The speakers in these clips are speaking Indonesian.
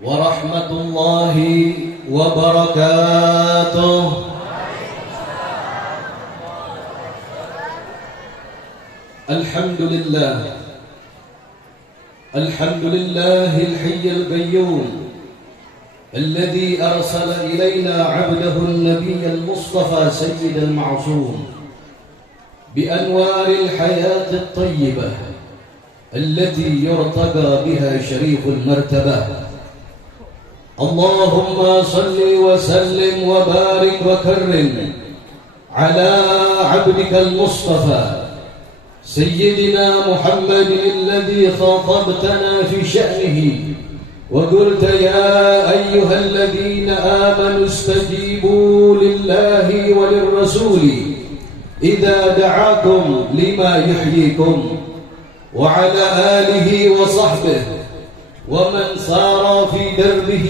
ورحمة الله وبركاته. الحمد لله الحي القيوم الذي أرسل إلينا عبده النبي المصطفى سيد المعصوم بأنوار الحياة الطيبة التي يرتقى بها شريف المرتبة. اللهم صل وسلم وبارك وكرم على عبدك المصطفى سيدنا محمد الذي خاطبتنا في شأنه وقلت يا أيها الذين آمنوا استجيبوا لله وللرسول إذا دعاكم لما يحييكم، وعلى آله وصحبه ومن سار في دربه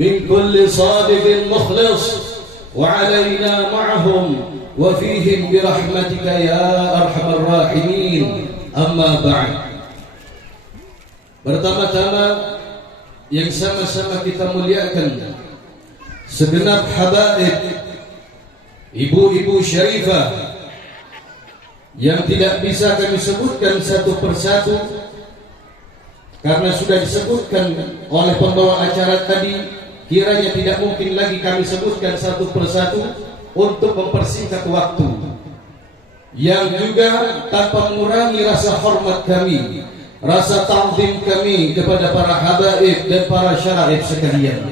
من كل صادق مخلص، وعلينا معهم وفيهم برحمتك يا أرحم الراحمين. أما بعد. Pertama-tama yang sama-sama kita muliakan segenap habaib ibu-ibu syarifah yang tidak bisa kami sebutkan satu persatu karena sudah disebutkan oleh pembawa acara tadi, kiranya tidak mungkin lagi kami sebutkan satu persatu untuk mempersingkat waktu, yang juga tanpa mengurangi rasa hormat kami, rasa ta'zim kami kepada para habaib dan para syaraib sekalian.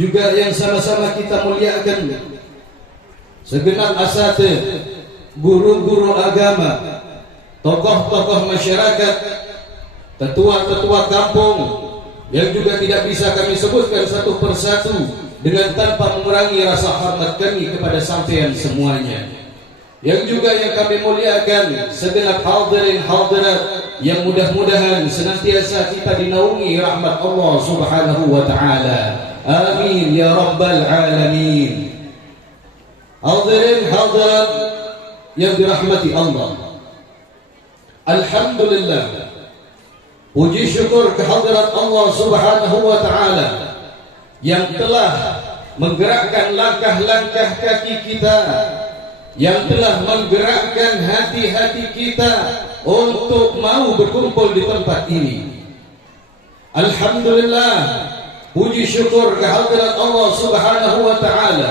Juga yang sama-sama kita muliakan segenap asatidz, guru-guru agama, tokoh-tokoh masyarakat, tetua-tetua kampung yang juga tidak bisa kami sebutkan satu persatu dengan tanpa mengurangi rasa hormat kami kepada sampean semuanya. Yang juga yang kami muliakan segenap hadirin hadirat yang mudah-mudahan senantiasa kita dinaungi rahmat Allah Subhanahu wa taala. Amin ya rabbal alamin. Hadirin hadirat yang dirahmati Allah, alhamdulillah, puji syukur kehadirat Allah Subhanahu wa taala yang telah menggerakkan langkah-langkah kaki kita, yang telah menggerakkan hati-hati kita untuk mau berkumpul di tempat ini. Alhamdulillah, puji syukur kehadirat Allah Subhanahu wa taala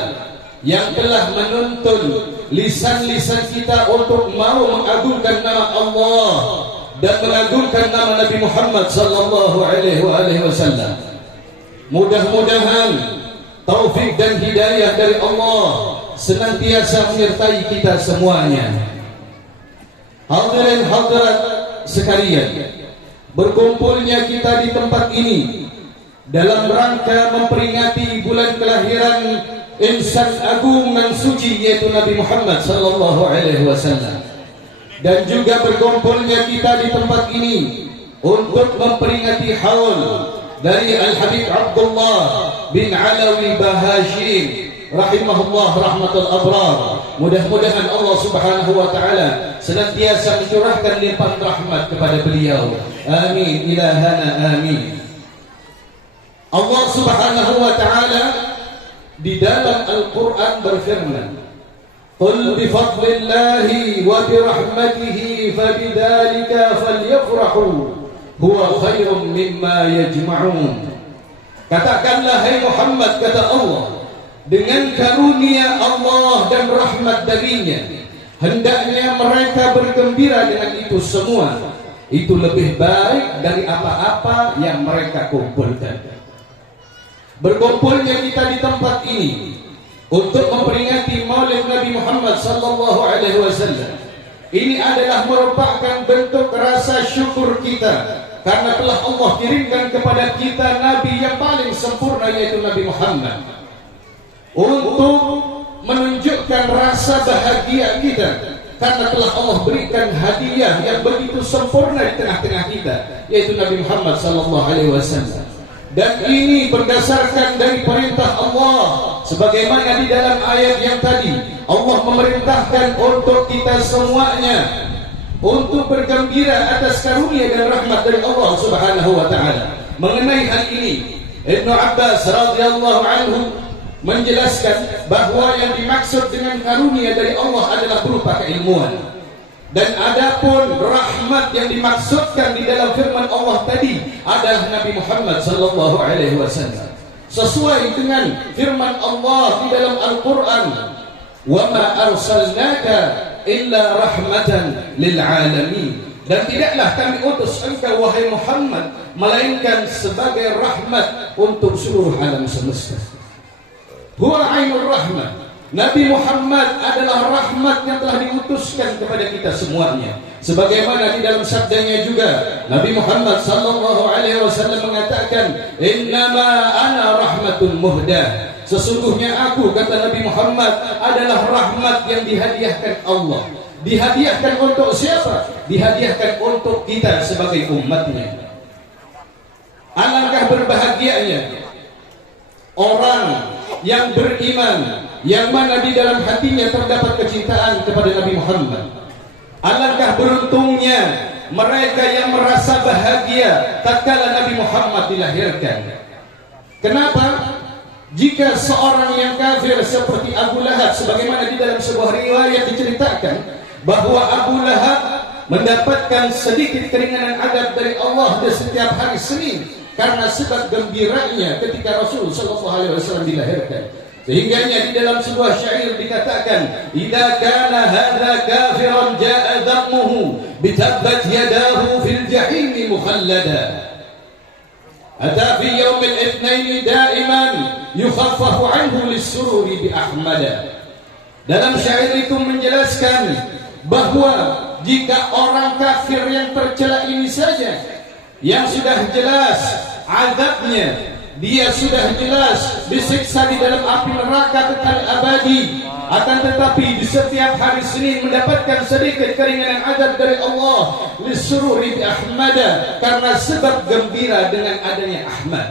yang telah menuntun lisan-lisan kita untuk mau mengagungkan nama Allah dan mengagungkan nama Nabi Muhammad sallallahu alaihi wasallam. Mudah-mudahan taufik dan hidayah dari Allah senantiasa menyertai kita semuanya. Hadirin hadirat sekalian, berkumpulnya kita di tempat ini dalam rangka memperingati bulan kelahiran insan agung dan suci yaitu Nabi Muhammad sallallahu alaihi wasallam, dan juga berkumpulnya kita di tempat ini untuk memperingati haul dari Al-Habib Abdullah bin Alawi Bahashim rahimahullah rahmatul abrar. Mudah-mudahan Allah Subhanahu wa taala senantiasa mencurahkan limpahan rahmat kepada beliau. Amin ilahana amin. Allah Subhanahu wa taala di dalam Al-Quran berfirman, qul bifadlillahi wa birahmatihi fabidzalika falyafrahu huwa khairum mimma yajma'un. Katakanlah hai Muhammad, kata Allah, dengan karunia Allah dan rahmat darinya hendaknya mereka bergembira dengan itu semua. Itu lebih baik dari apa-apa yang mereka kumpulkan. Berkumpulnya kita di tempat ini untuk memperingati Maulid Nabi Muhammad sallallahu alaihi wasallam ini adalah merupakan bentuk rasa syukur kita karena telah Allah kirimkan kepada kita Nabi yang paling sempurna yaitu Nabi Muhammad, untuk menunjukkan rasa bahagia kita karena telah Allah berikan hadiah yang begitu sempurna di tengah-tengah kita yaitu Nabi Muhammad sallallahu alaihi wasallam. Dan ini berdasarkan dari perintah Allah, sebagaimana di dalam ayat yang tadi Allah memerintahkan untuk kita semuanya untuk bergembira atas karunia dan rahmat dari Allah Subhanahu wa taala. mengenai hal ini. Ibnu Abbas radhiyallahu anhu menjelaskan bahwa yang dimaksud dengan karunia dari Allah adalah berupa keilmuan. Dan adapun rahmat yang dimaksudkan di dalam firman Allah tadi adalah Nabi Muhammad sallallahu alaihi wasallam. Sesuai dengan firman Allah di dalam Al-Qur'an, "Wa ma arsalnaka illa rahmatan lil alamin." Dan tidaklah kami utus engkau wahai Muhammad melainkan sebagai rahmat untuk seluruh alam semesta. Huwa ainur rahmat. Nabi Muhammad adalah rahmat yang telah diutuskan kepada kita semuanya. Sebagaimana di dalam sabdanya juga Nabi Muhammad sallallahu alaihi wasallam mengatakan, "Innama ana rahmatun muhdah." Sesungguhnya aku, kata Nabi Muhammad, adalah rahmat yang dihadiahkan Allah. Dihadiahkan untuk siapa? Dihadiahkan untuk kita sebagai umatnya. Alangkah berbahagianya orang yang beriman, yang mana di dalam hatinya terdapat kecintaan kepada Nabi Muhammad. Alangkah beruntungnya mereka yang merasa bahagia tatkala Nabi Muhammad dilahirkan. Kenapa? Jika seorang yang kafir seperti Abu Lahab, sebagaimana di dalam sebuah riwayat diceritakan bahwa Abu Lahab mendapatkan sedikit keringanan adab dari Allah di setiap hari Senin karena sebab gembiranya ketika Rasul sallallahu alaihi wasallam dilahirkan. Sehingganya di dalam sebuah syair dikatakan, "Idza kana hadza kafiran jaa dhammuhu bitabbat yadahu fil jahim mukhallada." Ata fi yaum al-ithnain daiman yukhaffafu anhu lis-sururi bi Ahmada. Dalam syair itu menjelaskan bahwa jika orang kafir yang tercela ini saja yang sudah jelas azabnya, dia sudah jelas disiksa di dalam api neraka kekal abadi, akan tetapi di setiap hari Senin mendapatkan sedikit keringanan azab dari Allah lisururi bi Ahmada, karena sebab gembira dengan adanya Ahmad.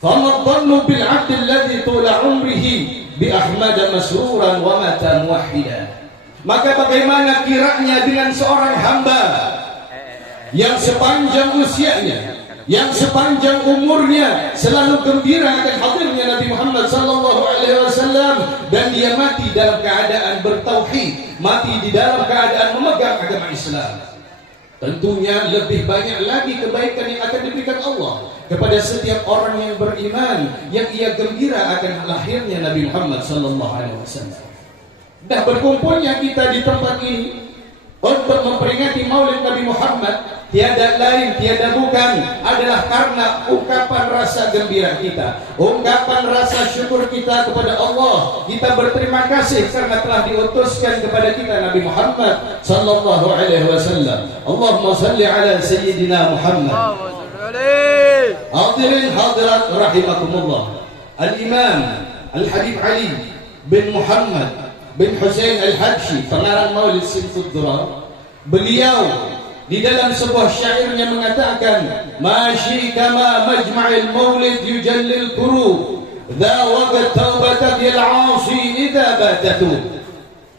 Famadhannu bil 'abdi alladhi tula 'umrihi bi Ahmada masruran wa mata muwahhida. Maka bagaimana kiranya dengan seorang hamba yang sepanjang usianya, yang sepanjang umurnya selalu gembira akan hadirnya Nabi Muhammad sallallahu alaihi wasallam, dan dia mati dalam keadaan bertauhid, mati di dalam keadaan memegang agama Islam. Tentunya lebih banyak lagi kebaikan yang akan diberikan Allah kepada setiap orang yang beriman, yang ia gembira akan lahirnya Nabi Muhammad sallallahu alaihi wasallam. Dah berkumpulnya kita di tempat ini untuk memperingati Maulid Nabi Muhammad tiada lain, tiada bukan adalah karena ungkapan rasa gembira kita, ungkapan rasa syukur kita kepada Allah. Kita berterima kasih karena telah diutuskan kepada kita Nabi Muhammad sallallahu alaihi wasallam. Allahumma salli ala sayyidina Muhammad. Hadirin hadirat rahimakumullah. Al-Imam Al-Habib Ali bin Muhammad bin Husain Al-Habsyi, pengarang Maulid Simtud Durar, beliau di dalam sebuah syairnya mengatakan, "Mashi kama majma'il maulid yujallil qurub, dha waqt taubatak yal 'asi idza batatu."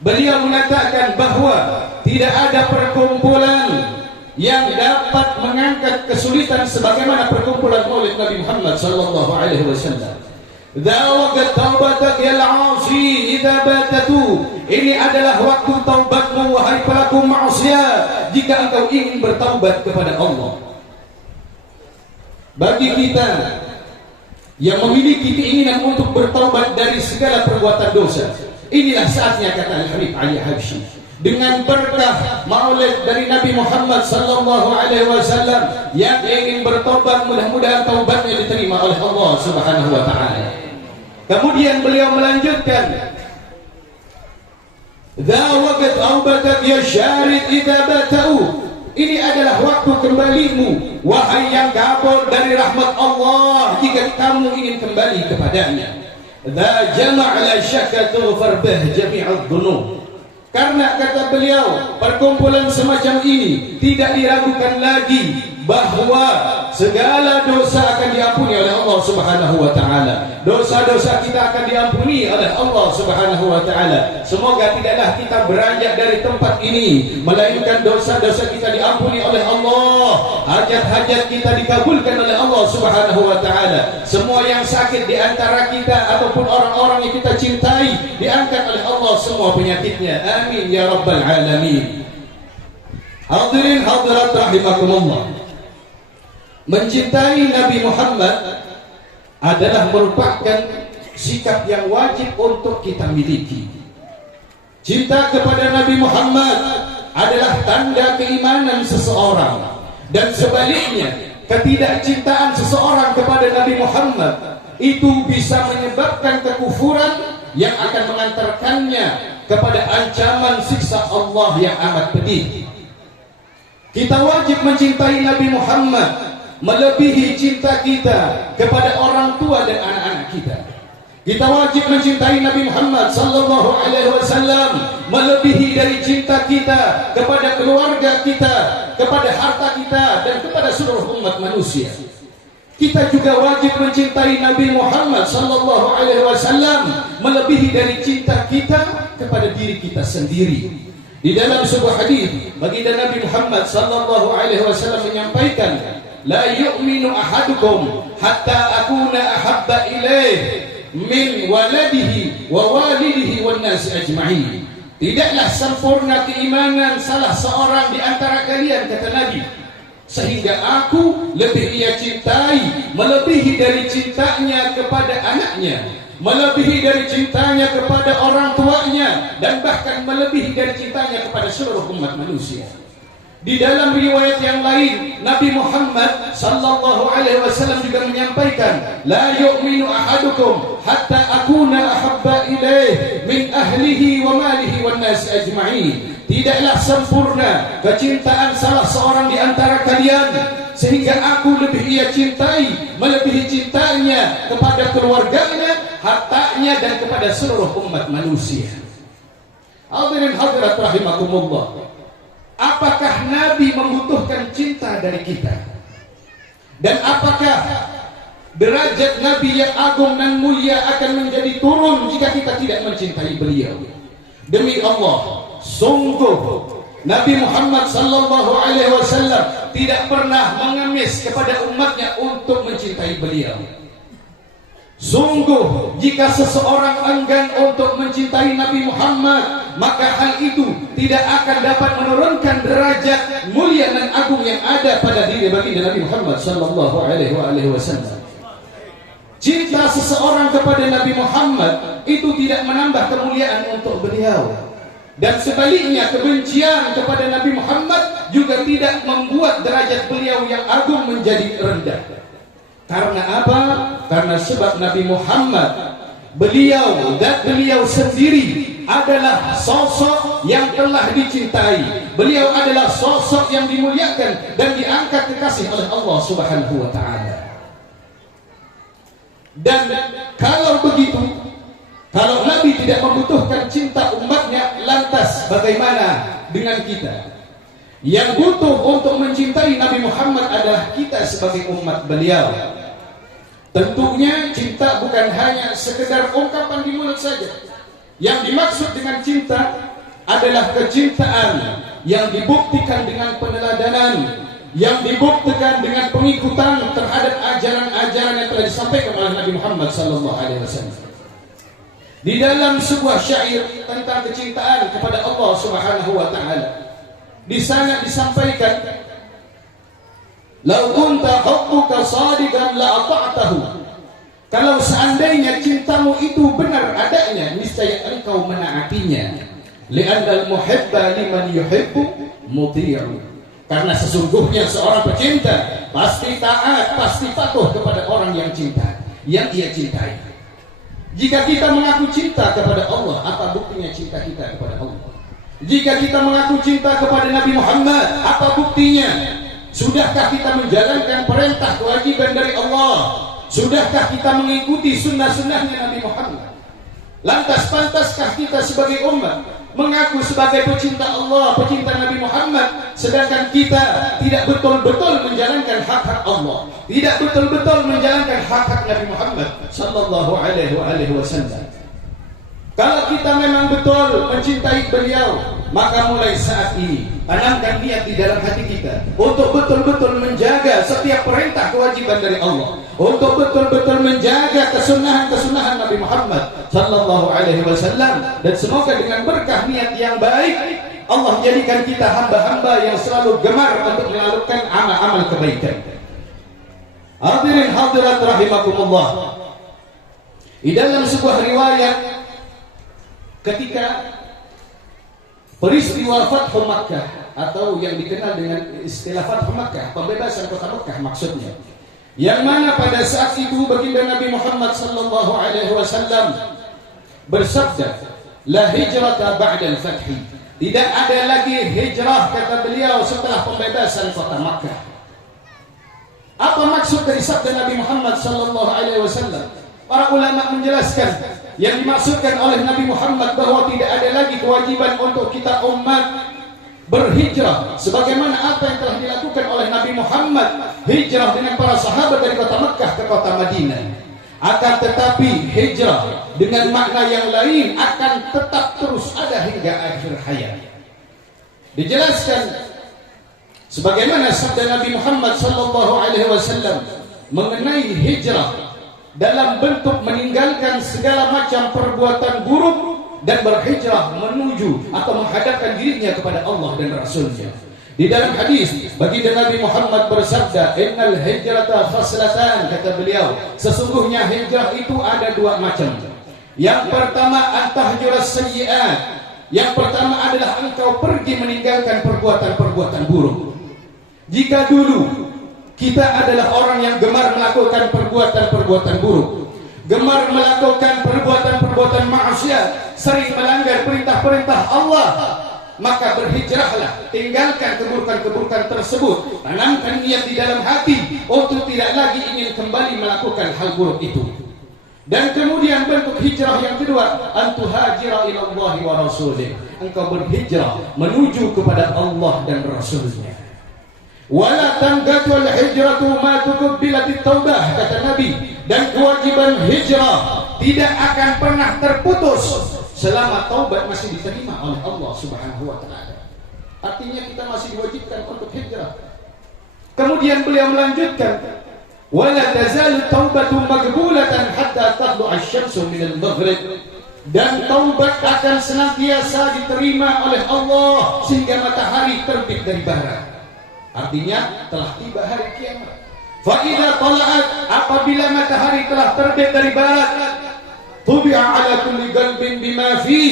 Beliau mengatakan bahwa tidak ada perkumpulan yang dapat mengangkat kesulitan sebagaimana perkumpulan Maulid Nabi Muhammad sallallahu alaihi wasallam. Dawaqat taubatak yal 'asi idza batatu. Ini adalah waktu taubatmu wahai pelaku maksiat jika engkau ingin bertaubat kepada Allah. Bagi kita yang memiliki keinginan untuk bertaubat dari segala perbuatan dosa, inilah saatnya, kata Al-Habib Ali Habsyi, dengan berkah Maulid dari Nabi Muhammad sallallahu alaihi wasallam, yang ingin bertobat mudah-mudahan taubatnya diterima oleh Allah Subhanahu wa taala. Kemudian beliau melanjutkan, "Dza waqt aubatak ya syarid idza batau." Ini adalah waktu kembalimu wahai yang kabur dari rahmat Allah jika kamu ingin kembali kepadanya. "Dza jama' la syakka tughfar bih jami'ud dhunub." Karena kata beliau, perkumpulan semacam ini tidak diragukan lagi bahwa segala dosa akan diampuni oleh Allah Allah Subhanahu wa taala. Dosa-dosa kita akan diampuni oleh Allah Subhanahu wa taala. Semoga tidaklah kita beranjak dari tempat ini melainkan dosa-dosa kita diampuni oleh Allah. Hajat-hajat kita dikabulkan oleh Allah Subhanahu wa taala. Semua yang sakit di antara kita ataupun orang-orang yang kita cintai diangkat oleh Allah semua penyakitnya. Amin ya rabbal alamin. Hadirin hadirat rahimakumullah. Mencintai Nabi Muhammad adalah merupakan sikap yang wajib untuk kita miliki. Cinta kepada Nabi Muhammad adalah tanda keimanan seseorang, dan sebaliknya ketidakcintaan seseorang kepada Nabi Muhammad itu bisa menyebabkan kekufuran yang akan mengantarkannya kepada ancaman siksa Allah yang amat pedih. Kita wajib mencintai Nabi Muhammad melebihi cinta kita kepada orang tua dan anak-anak kita. Kita wajib mencintai Nabi Muhammad sallallahu alaihi wasallam melebihi dari cinta kita kepada keluarga kita, kepada harta kita, dan kepada seluruh umat manusia. Kita juga wajib mencintai Nabi Muhammad sallallahu alaihi wasallam melebihi dari cinta kita kepada diri kita sendiri. Di dalam sebuah hadis, baginda Nabi Muhammad sallallahu alaihi wasallam menyampaikan, la yu'minu ahadukum hatta akuna ahabba ilaih min waladihi wa walidihi wan nas ajma'in. Tidaklah sempurna keimanan salah seorang di antara kalian, kata Nabi, sehingga aku lebih ia cintai melebihi dari cintanya kepada anaknya, melebihi dari cintanya kepada orang tuanya, dan bahkan melebihi dari cintanya kepada seluruh umat manusia. Di dalam riwayat yang lain, Nabi Muhammad sallallahu alaihi wasallam juga menyampaikan, la yu'minu ahadukum hatta akuna ahabba ilaih min ahlihi wa malihi wan nas ajma'in. Tidaklah sempurna kecintaan salah seorang di antara kalian sehingga aku lebih ia cintai melebihi cintanya kepada keluarganya, hartanya, dan kepada seluruh umat manusia. Hadirin hadirat rahimakumullah. Apakah Nabi membutuhkan cinta dari kita? Dan apakah derajat Nabi yang agung dan mulia akan menjadi turun jika kita tidak mencintai beliau? Demi Allah, sungguh Nabi Muhammad sallallahu alaihi wasallam tidak pernah mengemis kepada umatnya untuk mencintai beliau. Sungguh jika seseorang enggan untuk mencintai Nabi Muhammad, maka hal itu tidak akan dapat menurunkan derajat mulia dan agung yang ada pada diri baginda Nabi Muhammad sallallahu alaihi wasallam. Cinta seseorang kepada Nabi Muhammad itu tidak menambah kemuliaan untuk beliau, dan sebaliknya kebencian kepada Nabi Muhammad juga tidak membuat derajat beliau yang agung menjadi rendah. Karena apa? Karena sebab Nabi Muhammad, beliau sendiri adalah sosok yang telah dicintai. Beliau adalah sosok yang dimuliakan dan diangkat kekasih oleh Allah Subhanahu wa taala. Dan kalau begitu, kalau Nabi tidak membutuhkan cinta umatnya, lantas bagaimana dengan kita? Yang butuh untuk mencintai Nabi Muhammad adalah kita sebagai umat beliau. Tentunya cinta bukan hanya sekedar ungkapan di mulut saja. Yang dimaksud dengan cinta adalah kecintaan yang dibuktikan dengan peneladanan, yang dibuktikan dengan pengikutan terhadap ajaran-ajaran yang telah disampaikan oleh Nabi Muhammad SAW. Di dalam sebuah syair tentang kecintaan kepada Allah Subhanahu wa taala, di sana disampaikan, "Lau kunta hubbuka shadiqan la ata'tahu." Kalau seandainya cintamu itu benar adanya, niscaya engkau menaatinya. Li'annal muhibba liman yuhibbu muti'u. Karena sesungguhnya seorang pecinta pasti taat, pasti patuh kepada orang yang ia cintai. Jika kita mengaku cinta kepada Allah, apa buktinya cinta kita kepada Allah? Jika kita mengaku cinta kepada Nabi Muhammad, apa buktinya? Sudahkah kita menjalankan perintah kewajiban dari Allah? Sudahkah kita mengikuti sunnah-sunnahnya Nabi Muhammad? Lantas pantaskah kita sebagai umat mengaku sebagai pecinta Allah, pecinta Nabi Muhammad, sedangkan kita tidak betul-betul menjalankan hak-hak Allah, tidak betul-betul menjalankan hak-hak Nabi Muhammad sallallahu alaihi wasallam? Kalau kita memang betul mencintai beliau, maka mulai saat ini tanamkan niat di dalam hati kita untuk betul-betul menjaga setiap perintah kewajiban dari Allah, untuk betul-betul menjaga kesunahan-kesunahan Nabi Muhammad sallallahu alaihi wasallam, dan semoga dengan berkah niat yang baik Allah jadikan kita hamba-hamba yang selalu gemar untuk melakukan amal-amal kebaikan. Hadirin hadirat rahimakumullah. Di dalam sebuah riwayat, ketika peristiwa Fathu Makkah, atau yang dikenal dengan istilah Fathu Makkah, pembebasan kota Makkah maksudnya, yang mana pada saat itu baginda Nabi Muhammad sallallahu alaihi wasallam bersabda, la hijrata ba'da al-fathi, tidak ada lagi hijrah, kata beliau, setelah pembebasan kota Makkah. Apa maksud dari sabda Nabi Muhammad sallallahu alaihi wasallam? Para ulama menjelaskan, yang dimaksudkan oleh Nabi Muhammad bahwa tidak ada lagi kewajiban untuk kita umat berhijrah sebagaimana apa yang telah dilakukan oleh Nabi Muhammad, hijrah dengan para sahabat dari kota Makkah ke kota Madinah. Akan tetapi hijrah dengan makna yang lain akan tetap terus ada hingga akhir hayat. Dijelaskan sebagaimana sabda Nabi Muhammad sallallahu alaihi wasallam mengenai hijrah dalam bentuk meninggalkan segala macam perbuatan buruk dan berhijrah menuju atau menghadapkan dirinya kepada Allah dan Rasulnya. Di dalam hadis baginda Nabi Muhammad bersabda, innal hijrata khaslatan, kata beliau, sesungguhnya hijrah itu ada dua macam. Yang pertama antahjuras sayyi'at, yang pertama adalah engkau pergi meninggalkan perbuatan-perbuatan buruk. Jika dulu kita adalah orang yang gemar melakukan perbuatan-perbuatan buruk, gemar melakukan perbuatan-perbuatan maksiat, sering melanggar perintah-perintah Allah, maka berhijrahlah, tinggalkan keburukan-keburukan tersebut, tanamkan niat di dalam hati untuk tidak lagi ingin kembali melakukan hal buruk itu. Dan kemudian bentuk hijrah yang kedua, antuhajira ilallahi wa rasulih, engkau berhijrah menuju kepada Allah dan Rasulnya. Wala tangatul hijratu ma tuqbilatit taubah, kata Nabi, dan kewajiban hijrah tidak akan pernah terputus selama taubat masih diterima oleh Allah Subhanahu wa taala. Artinya kita masih diwajibkan untuk hijrah. Kemudian beliau melanjutkan, wala tazalu taubatu maqbulatan hatta tadlu asy-syamsu minal maghrib, dan taubat akan senantiasa diterima oleh Allah sehingga matahari terbit dari barat. Artinya telah tiba hari kiamat. Fa idza tala'at, apabila matahari telah terbit dari barat, tubi'a ala kulli qalbin bima fi,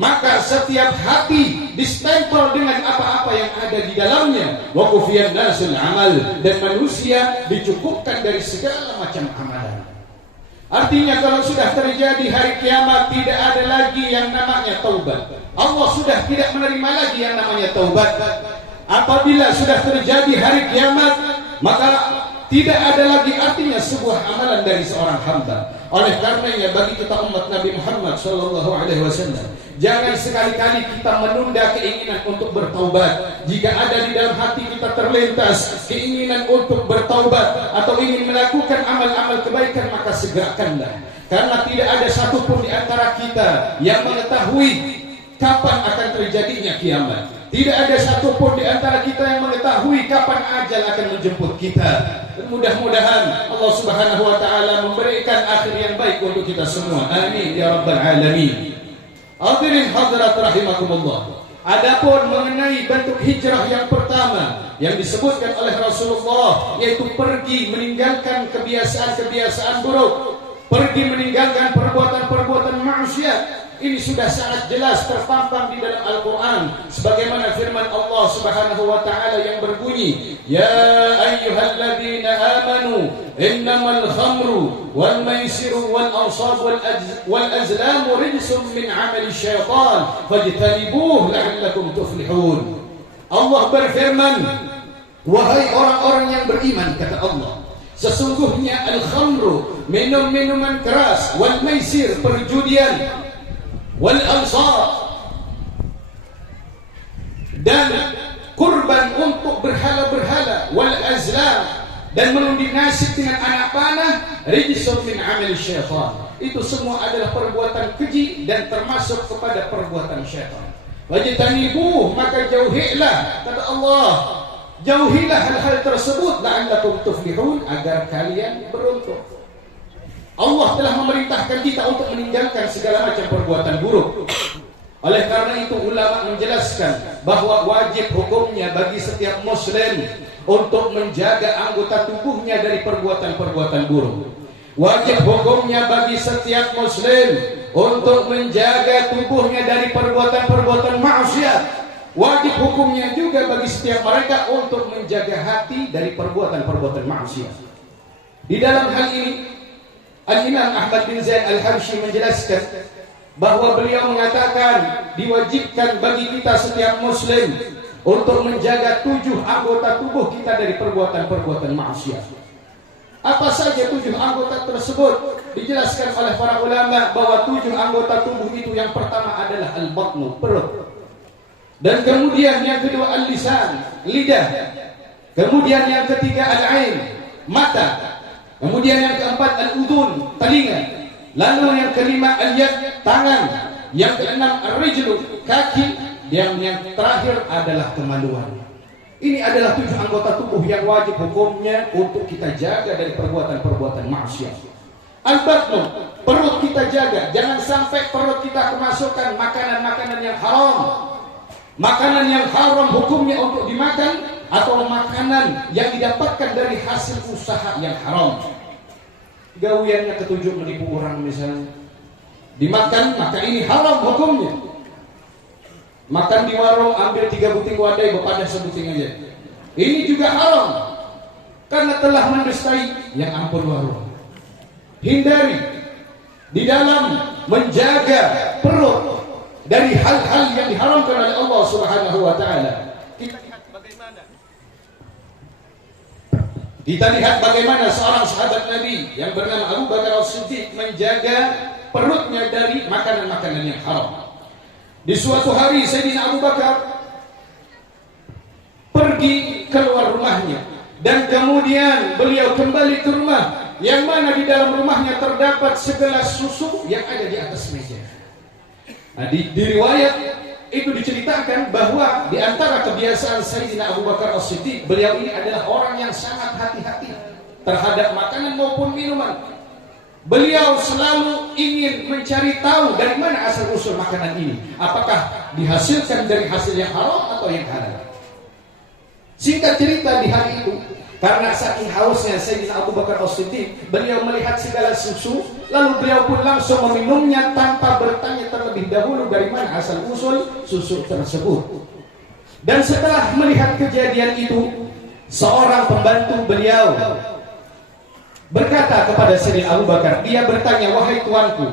maka setiap hati distempel dengan apa-apa yang ada di dalamnya. Wa kufiyan nasul amal, dan manusia dicukupkan dari segala macam amalan. Artinya kalau sudah terjadi hari kiamat, tidak ada lagi yang namanya taubat. Allah sudah tidak menerima lagi yang namanya taubat. Apabila sudah terjadi hari kiamat, maka tidak ada lagi artinya sebuah amalan dari seorang hamba. Oleh karenanya bagi kita umat Nabi Muhammad sallallahu alaihi wasallam, jangan sekali-kali kita menunda keinginan untuk bertaubat. Jika ada di dalam hati kita terlintas keinginan untuk bertaubat atau ingin melakukan amal-amal kebaikan, maka segerakanlah. Karena tidak ada satupun di antara kita yang mengetahui kapan akan terjadinya kiamat. Tidak ada satupun di antara kita yang mengetahui kapan ajal akan menjemput kita. Dan mudah-mudahan Allah Subhanahu wa taala memberikan akhir yang baik untuk kita semua. Amin ya rabbal alamin. Hadirin hadirat rahimakumullah. Adapun mengenai bentuk hijrah yang pertama yang disebutkan oleh Rasulullah, yaitu pergi meninggalkan kebiasaan-kebiasaan buruk, pergi meninggalkan perbuatan-perbuatan maksiat. Ini sudah sangat jelas terpampang di dalam Al-Quran, sebagaimana firman Allah Subhanahu wa taala yang berbunyi, ya ayyuhalladzina amanu innamal khamru wal maisiru wal ansab wal azlamu rijsum min amali syaitan fajtanibuhu la'allakum tuflihun. Allah berfirman, wahai orang-orang yang beriman, kata Allah, Sesungguhnya al-khamru, minum-minuman keras, wal maisir, perjudian, wal ansar, dan kurban untuk berhala-berhala, wal azlam, dan mengundi nasib dengan anak panah, rijsun min amal syaitan. Itu semua adalah perbuatan keji dan termasuk kepada perbuatan syaitan. Wajtanibuh, maka jauhilah, kata Allah, jauhilah hal-hal tersebut, la'allakum tuflihun, agar kalian beruntung. Allah telah memerintahkan kita untuk meninggalkan segala macam perbuatan buruk. Oleh karena itu ulama menjelaskan bahwa wajib hukumnya bagi setiap muslim untuk menjaga anggota tubuhnya dari perbuatan-perbuatan buruk. Wajib hukumnya bagi setiap muslim untuk menjaga tubuhnya dari perbuatan-perbuatan maksiat. Wajib hukumnya juga bagi setiap mereka untuk menjaga hati dari perbuatan-perbuatan maksiat. Di dalam hal ini Al-Imam Ahmad bin Zaid Al-Habsyi menjelaskan bahwa beliau mengatakan diwajibkan bagi kita setiap muslim untuk menjaga 7 anggota tubuh kita dari perbuatan-perbuatan maksiat. Apa saja 7 anggota tersebut? Dijelaskan oleh para ulama bahwa 7 anggota tubuh itu yang pertama adalah al-batnu, perut. Dan kemudian yang kedua al-lisan, lidah. Kemudian yang ketiga al-ain, mata. Kemudian yang keempat al-udhun, telinga. Lalu yang kelima al-yad, tangan. Yang keenam al-rijlu, kaki. Yang terakhir adalah kemaluan. Ini adalah 7 anggota tubuh yang wajib hukumnya untuk kita jaga dari perbuatan-perbuatan maksiat. Al-batnu, perut kita jaga. Jangan sampai perut kita kemasukan makanan-makanan yang haram. Makanan yang haram hukumnya untuk dimakan, atau makanan yang didapatkan dari hasil usaha yang haram. Gawiannya ketujuh menipu orang misalnya, dimakan, maka ini haram hukumnya. Makan di warung, ambil 3 buting wadai, bepada sebuting aja. Ini juga haram, karena telah mendustai yang ampun warung. Hindari di dalam menjaga perut dari hal-hal yang diharamkan oleh Allah Subhanahu wa taala. Kita lihat bagaimana seorang sahabat Nabi yang bernama Abu Bakar As-Siddiq menjaga perutnya dari makanan-makanan yang haram. Di suatu hari Sayyidina Abu Bakar pergi keluar rumahnya, dan kemudian beliau kembali ke rumah, yang mana di dalam rumahnya terdapat segelas susu yang ada di atas meja. Nah, di riwayat itu diceritakan bahwa di antara kebiasaan Sayyidina Abu Bakar As-Siddiq, beliau ini adalah orang yang sangat hati-hati terhadap makanan maupun minuman. Beliau selalu ingin mencari tahu dari mana asal usul makanan ini. Apakah dihasilkan dari hasil yang haram atau yang halal. Singkat cerita, di hari itu, karena saking hausnya Sayyidina Abu Bakar As-Siddiq, beliau melihat segala susu, lalu beliau pun langsung meminumnya tanpa bertanya terlebih dahulu dari mana asal usul susu tersebut. Dan setelah melihat kejadian itu, seorang pembantu beliau berkata kepada Sayyidina Abu Bakar, dia bertanya, wahai tuanku,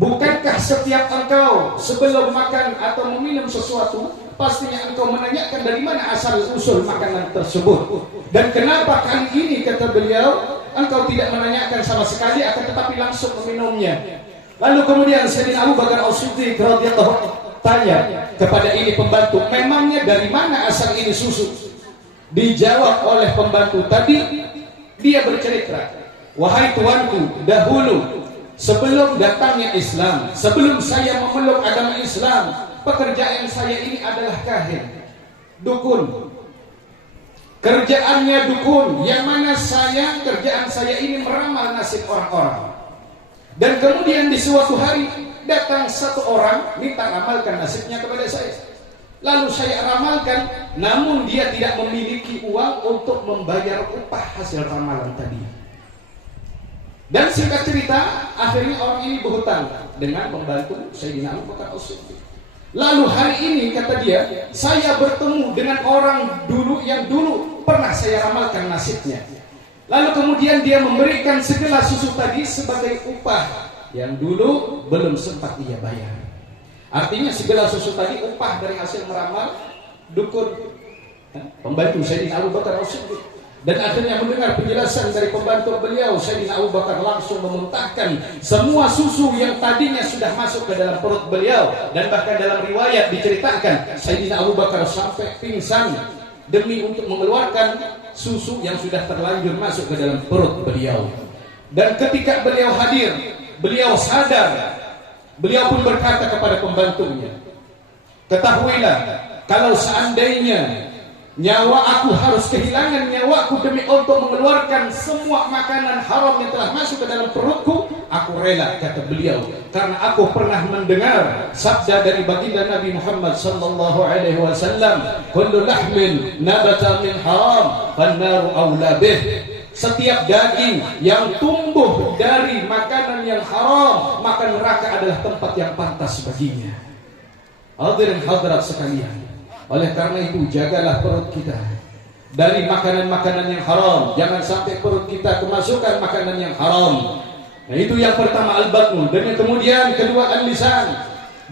bukankah setiap engkau sebelum makan atau meminum sesuatu, pastinya engkau menanyakan dari mana asal usul makanan tersebut? Dan kenapa kali ini, kata beliau, engkau tidak menanyakan sama sekali, akan tetapi langsung meminumnya? Lalu kemudian Sayyidina Abu Bakar As-Siddiq radhiyallahu anhu tanya kepada ini pembantu, memangnya dari mana asal ini susu? Dijawab oleh pembantu tadi. Dia bercerita, wahai tuanku, dahulu sebelum datangnya Islam, sebelum saya memeluk agama Islam, pekerjaan saya ini adalah kahin, dukun. Kerjaannya dukun, yang mana kerjaan saya ini meramal nasib orang-orang. Dan kemudian di suatu hari datang satu orang minta ramalkan nasibnya kepada saya. Lalu saya ramalkan, namun dia tidak memiliki uang untuk membayar upah hasil ramalan tadi. Dan singkat cerita, akhirnya orang ini berhutang dengan pembantu Sayyidina Abu Bakar As-Siddiq. Lalu hari ini, kata dia, saya bertemu dengan orang dulu yang dulu pernah saya ramalkan nasibnya. Lalu kemudian dia memberikan segelas susu tadi sebagai upah yang dulu belum sempat ia bayar. Artinya segala susu tadi upah dari hasil meramal dukun, pembantu Sayyidina Abu Bakar As-Siddiq. Dan akhirnya mendengar penjelasan dari pembantu beliau, Sayyidina Abu Bakar langsung memuntahkan semua susu yang tadinya sudah masuk ke dalam perut beliau. Dan bahkan dalam riwayat diceritakan Sayyidina Abu Bakar sampai pingsan demi untuk mengeluarkan susu yang sudah terlanjur masuk ke dalam perut beliau. Dan ketika beliau hadir, beliau sadar, beliau pun berkata kepada pembantunya, ketahuilah, kalau seandainya nyawa aku harus kehilangan nyawaku demi untuk mengeluarkan semua makanan haram yang telah masuk ke dalam perutku, aku rela, kata beliau, karena aku pernah mendengar sabda dari baginda Nabi Muhammad sallallahu alaihi wasallam, kullu lahmin nabata min haram fannaru aula bih. Setiap daging yang tumbuh dari makanan yang haram, maka neraka adalah tempat yang pantas baginya. Hadirin hadirat sekalian, oleh karena itu jagalah perut kita dari makanan-makanan yang haram. Jangan sampai perut kita kemasukan makanan yang haram. Nah, itu yang pertama, al-batnu. Dan yang kemudian kedua, al-lisan.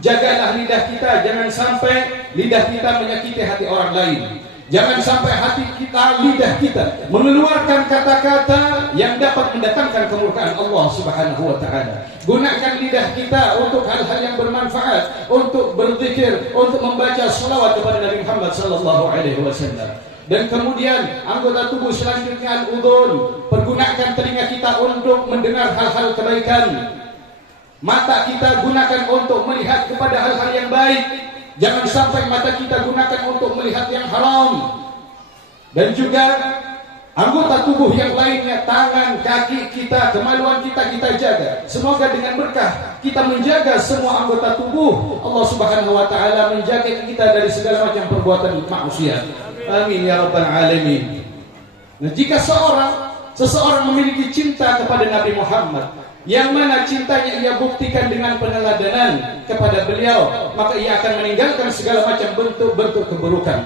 Jagalah lidah kita, jangan sampai lidah kita menyakiti hati orang lain. Jangan sampai hati kita, lidah kita mengeluarkan kata-kata yang dapat mendatangkan kemurkaan Allah Subhanahu wa taala. Gunakan lidah kita untuk hal-hal yang bermanfaat, untuk berzikir, untuk membaca salawat kepada Nabi Muhammad sallallahu alaihi wasallam. Dan kemudian anggota tubuh selanjutnya al-udhun. Pergunakan telinga kita untuk mendengar hal-hal kebaikan. Mata kita gunakan untuk melihat kepada hal-hal yang baik. Jangan sampai mata kita gunakan untuk melihat yang haram. Dan juga anggota tubuh yang lainnya, tangan, kaki kita, kemaluan kita, kita jaga. Semoga dengan berkah kita menjaga semua anggota tubuh, Allah Subhanahu wa taala menjaga kita dari segala macam perbuatan maksiat. Amin ya rabbal alamin. Nah, jika seseorang memiliki cinta kepada Nabi Muhammad, yang mana cintanya ia buktikan dengan peneladanan kepada beliau, maka ia akan meninggalkan segala macam bentuk-bentuk keburukan.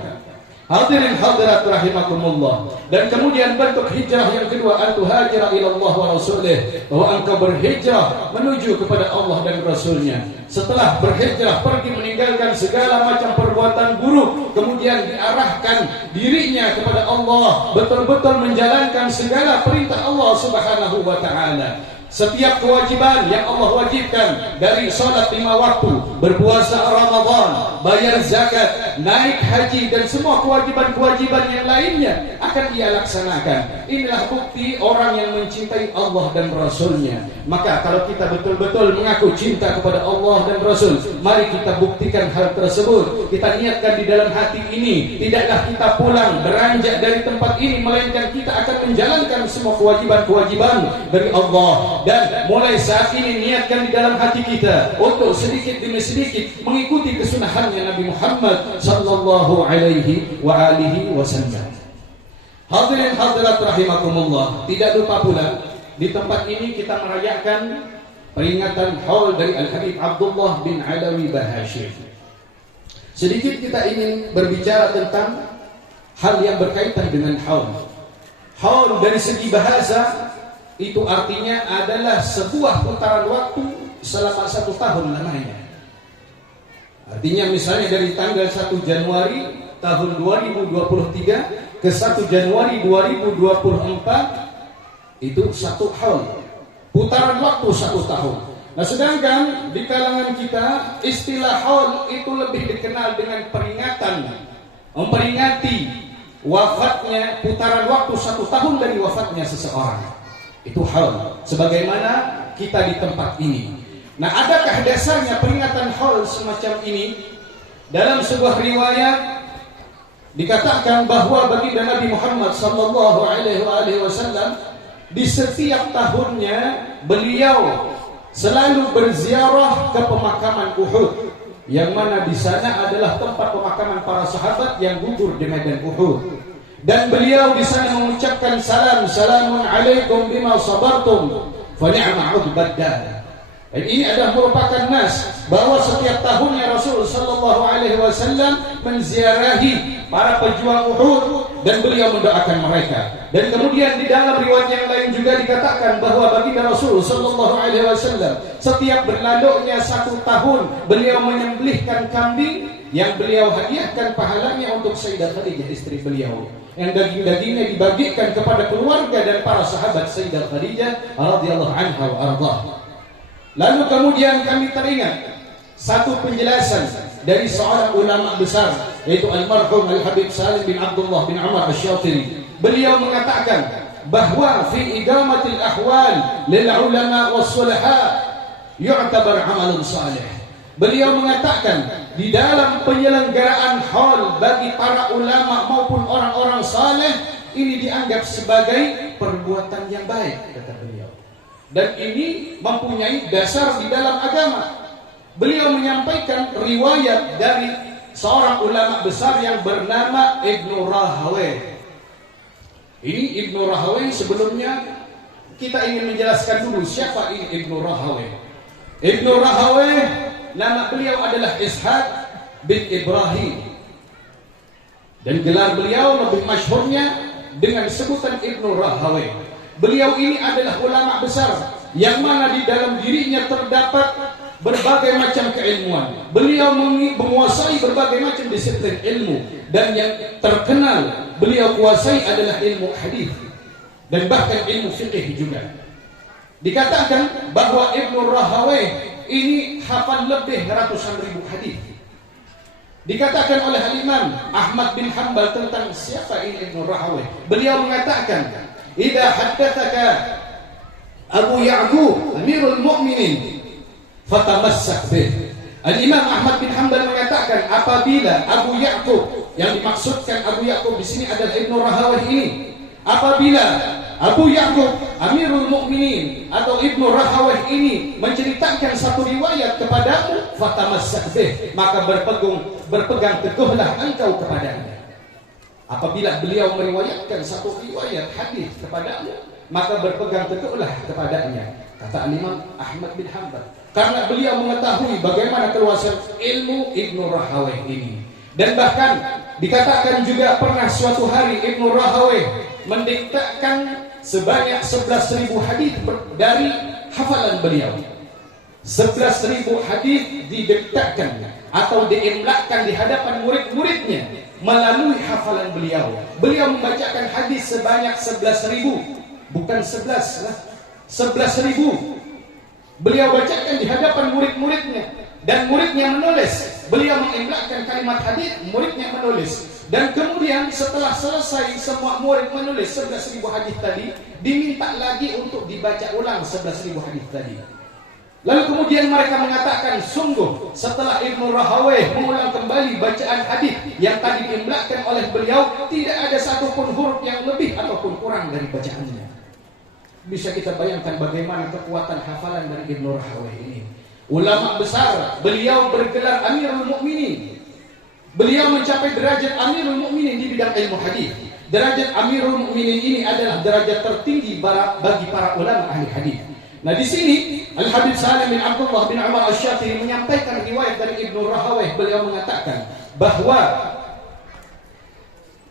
Hadirin hadirat rahimakumullah. Dan kemudian bentuk hijrah yang kedua, an-tuhajira ila Allah wa rasulih, bahwa engkau berhijrah menuju kepada Allah dan Rasulnya. Setelah berhijrah, pergi meninggalkan segala macam perbuatan buruk, kemudian diarahkan dirinya kepada Allah, betul-betul menjalankan segala perintah Allah Subhanahu wa taala. Setiap kewajiban yang Allah wajibkan, dari salat 5 waktu, berpuasa Ramadan, bayar zakat, naik haji, dan semua kewajiban-kewajiban yang lainnya akan ia laksanakan. Inilah bukti orang yang mencintai Allah dan Rasulnya. Maka kalau kita betul-betul mengaku cinta kepada Allah dan Rasul, mari kita buktikan hal tersebut. Kita niatkan di dalam hati ini, tidaklah kita pulang beranjak dari tempat ini, melainkan kita akan menjalankan semua kewajiban-kewajiban dari Allah. Dan mulai saat ini niatkan di dalam hati kita untuk sedikit demi sedikit mengikuti kesunahannya Nabi Muhammad sallallahu alaihi wa alihi wasallam. Hadirin hadirat rahimakumullah. Tidak lupa pula, di tempat ini kita merayakan peringatan haul dari Al-Habib Abdullah bin Alawi Bahashir. Sedikit kita ingin berbicara tentang hal yang berkaitan dengan haul. Haul dari segi bahasa itu artinya adalah sebuah putaran waktu selama 1 tahun lamanya. Artinya misalnya dari tanggal 1 Januari tahun 2023 ke 1 Januari 2024 itu 1 haul. Putaran waktu 1 tahun. Nah, sedangkan di kalangan kita istilah haul itu lebih dikenal dengan peringatan, memperingati wafatnya, putaran waktu 1 tahun dari wafatnya seseorang. Itu haul, sebagaimana kita di tempat ini. Nah, adakah dasarnya peringatan haul semacam ini? Dalam sebuah riwayat dikatakan bahwa baginda Nabi Muhammad sallallahu alaihi wasallam di setiap tahunnya beliau selalu berziarah ke pemakaman Uhud, yang mana di sana adalah tempat pemakaman para sahabat yang gugur di medan Uhud. Dan beliau di sana mengucapkan salamun alaikum bima sabartum fa ni'ma 'uqbad dar. Dan ini adalah merupakan nas bahwa setiap tahunnya Rasul sallallahu alaihi wasallam menziarahi para pejuang Uhud dan beliau mendoakan mereka. Dan kemudian di dalam riwayat yang lain juga dikatakan bahwa baginda Rasul sallallahu alaihi wasallam setiap berlalunya 1 tahun beliau menyembelihkan kambing yang beliau hadiahkan pahalanya untuk Sayyidah Khadijah istri beliau, yang daging-dagingnya dibagikan kepada keluarga dan para sahabat Sayyidah Khadijah radhiyallahu anha wa ardhah. Lalu kemudian kami teringat satu penjelasan dari seorang ulama besar, yaitu almarhum Al-Habib Salim bin Abdullah bin Umar Asy-Syatiri. Beliau mengatakan bahwa fi idamatil ahwal lil ulama was sulaha yu'tabar amalun salih. Beliau mengatakan di dalam penyelenggaraan haul bagi para ulama maupun orang-orang saleh ini dianggap sebagai perbuatan yang baik, kata beliau. Dan ini mempunyai dasar di dalam agama. Beliau menyampaikan riwayat dari seorang ulama besar yang bernama Ibnu Rahawayh. Ini Ibnu Rahawayh, sebelumnya kita ingin menjelaskan dulu siapa ini Ibnu Rahawayh. Ibnu Rahawayh, nama beliau adalah Ishaq bin Ibrahim. Dan gelar beliau lebih masyhurnya dengan sebutan Ibnu Rahawayh. Beliau ini adalah ulama besar yang mana di dalam dirinya terdapat berbagai macam keilmuan. Beliau menguasai berbagai macam disiplin ilmu, dan yang terkenal beliau kuasai adalah ilmu hadis dan bahkan ilmu fikih juga. Dikatakan bahwa Ibnu Rahawayh ini hafal lebih ratusan ribu hadis. Dikatakan oleh Imam Ahmad bin Hanbal tentang siapa ini Ibnu Rahawayh. Beliau mengatakan, "Idza haddatsaka Abu Ya'qub Amirul Mukminin fatamassak bih." Al-Imam Ahmad bin Hanbal mengatakan apabila Abu Ya'qub, yang dimaksudkan Abu Ya'qub di sini adalah Ibnu Rahawayh ini, apabila Abu Ya'qub Amirul Mukminin atau Ibnu Rahawayh ini menceritakan satu riwayat kepadamu, fatamassak bih, maka berpegang teguhlah engkau kepadanya. Apabila beliau meriwayatkan satu riwayat hadis kepadamu, maka berpegang teguhlah kepadanya, kata Imam Ahmad bin Hanbal. Karena beliau mengetahui bagaimana keluasan ilmu Ibnu Rahawayh ini. Dan bahkan dikatakan juga pernah suatu hari Ibnu Rahawayh mendiktakan sebanyak 11.000 hadis dari hafalan beliau. 11.000 hadis didiktakan atau diimlakkan di hadapan murid-muridnya melalui hafalan beliau. Beliau membacakan hadis sebanyak 11.000, bukan 11 lah, 11.000. Beliau bacakan di hadapan murid-muridnya, dan muridnya menulis. Beliau mengimlakkan kalimat hadis, muridnya menulis. Dan kemudian setelah selesai semua murid menulis 11.000 hadis tadi, diminta lagi untuk dibaca ulang 11.000 hadis tadi. Lalu kemudian mereka mengatakan, sungguh setelah Ibnu Rahawayh mengulang kembali bacaan hadis yang tadi diimlakkan oleh beliau, tidak ada satupun huruf yang lebih ataupun kurang dari bacaannya. Bisa kita bayangkan bagaimana kekuatan hafalan dari Ibnu Rahawayh ini. Ulama besar, beliau bergelar Amirul Mukminin. Beliau mencapai derajat Amirul Mukminin di bidang ilmu hadis. Derajat Amirul Mukminin ini adalah derajat tertinggi bagi para ulama ahli hadis. Nah, di sini Al-Habib Salim bin Abdullah bin Umar Asy-Syatiri menyampaikan riwayat dari Ibnu Rahawayh. Beliau mengatakan bahwa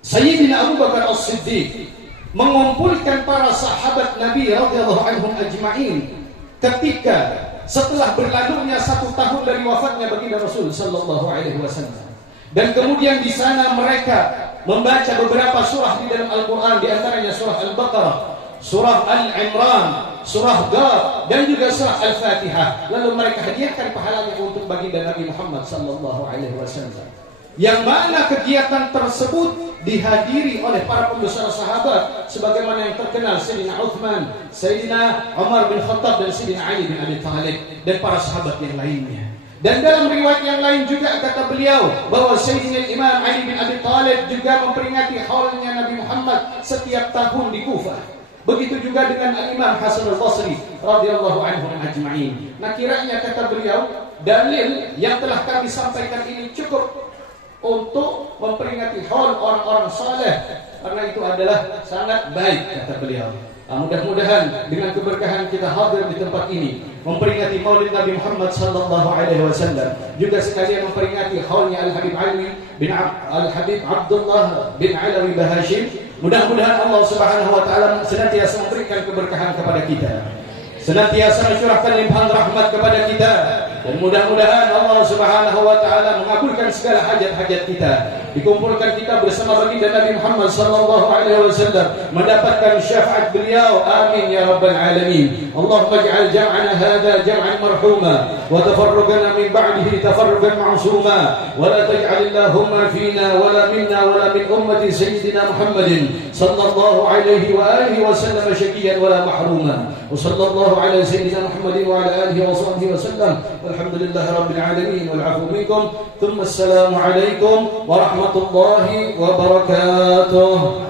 Sayyidina Abu Bakar As-Siddiq mengumpulkan para sahabat Nabi radhiyallahu anhum ajma'in ketika setelah berlalunya 1 tahun dari wafatnya baginda Rasul sallallahu alaihi wasallam. Dan kemudian di sana mereka membaca beberapa surah di dalam Al-Qur'an, di antaranya surah Al-Baqarah, surah Al-Imran, surah Ghafir, dan juga surah Al-Fatihah. Lalu mereka hadiahkan pahalanya untuk baginda Nabi Muhammad sallallahu alaihi wasallam. Yang mana kegiatan tersebut dihadiri oleh para pembesar sahabat sebagaimana yang terkenal Sayyidina Uthman, Sayyidina Umar bin Khattab, dan Sayyidina Ali bin Abi Thalib, dan para sahabat yang lainnya. Dan dalam riwayat yang lain juga kata beliau bahwa Sayyidina Imam Ali bin Abi Thalib juga memperingati haulnya Nabi Muhammad setiap tahun di Kufah. Begitu juga dengan Imam Hasan al-Basri radhiyallahu anhu ajma'in. Nah, kiranya kata beliau, dalil yang telah kami sampaikan ini cukup untuk memperingati haul orang-orang saleh, karena itu adalah sangat baik, kata beliau. Mudah-mudahan dengan keberkahan kita hadir di tempat ini memperingati Maulid Nabi Muhammad sallallahu alaihi wasallam, juga sekalian memperingati haulnya Al-Habib Ali bin Al-Habib Abdullah bin Alawi Bahashim. Mudah-mudahan Allah Subhanahu wa taala senantiasa memberikan keberkahan kepada kita, senantiasa mencurahkan limpahan rahmat kepada kita, Dan mudah-mudahan Allah Subhanahu wa taala mengabulkan segala hajat-hajat kita. Dikumpulkan kita bersama baginda Nabi Muhammad sallallahu alaihi wasallam mendapatkan syafaat beliau. Amin ya rabbal alamin. Allahumma ij'al jam'ana hadha jam'an marhuma wa tafarraqana min ba'dihi tafarruqan ma'suma wa la taj'al Allahumma fina wa la minna wa la min ummati sayyidina Muhammadin sallallahu alaihi wa alihi wasallam syaqiyan wa la mahruma. Wa sallallahu ala sayyidina Muhammadin wa ala alihi wa sahbihi wasallam. Walhamdulillahi rabbil alamin wal 'afwu minkum. Thumma assalamu alaikum warahmatullahi wabarakatuh.